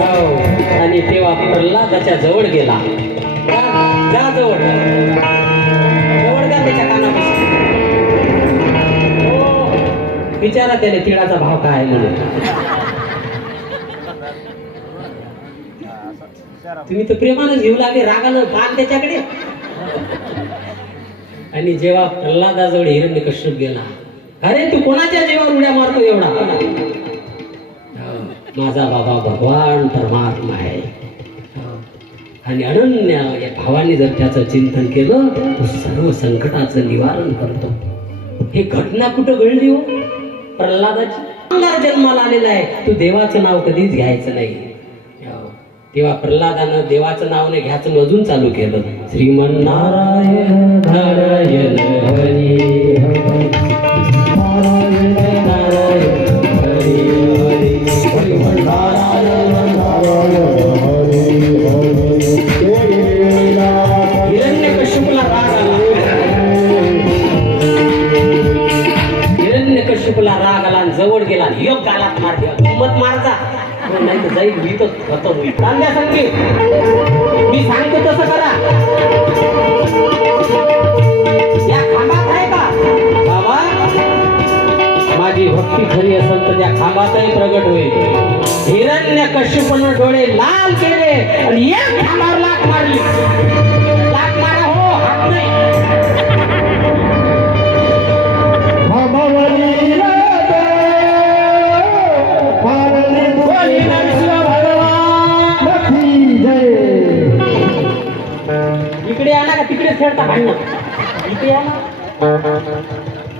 हो, आणि तेव्हा प्रल्हादाच्या जवळ गेला. जा जवळ. जवळ जा त्याच्या कानापाशी. हो. विचारा त्याने तिळाचा भाव काय आहे म्हणून. तुम्ही तर प्रेमानं घेऊ लागले रागानं बाण त्याच्याकडे. आणि जेव्हा प्रल्हादाजवळ हिरण्य कश्यप गेला अरे तू कोणाच्या जीवावर उड्या मारतो एवढा? माझा बाबा भगवान परमात्मा आहे. आणि अनन्य या भावाने जर त्याचं चिंतन केलं तो सर्व संकटाचं निवारण करतो. हे घटना कुठं घडली हो? प्रल्हादाची? अंगार जन्माला आलेला आहे. तू देवाचं नाव कधीच घ्यायचं नाही. तेव्हा प्रल्हादानं देवाचं नाव नाही घ्यायचं अजून चालू केलं. श्रीमन नारायण जवळ गेला योग गालात मार हिंमत किंमत मारचा नाही तर जाईल मी तर खतम होईल. चांगल्या सांगते मी सांगतो तसं करा. या खांबात आहे का? बाबा माझी भक्ती खरी असेल तर त्या खांबातही प्रगट होईल. हिरण्य कश्यपण डोळे लाल केले आणि एक खांबावर लाख मारली. तिकडे खेळता भांडणं इथे या ना.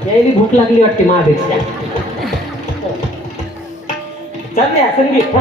यायली भूक लागली वाटते महापेक्षा चालते संगीत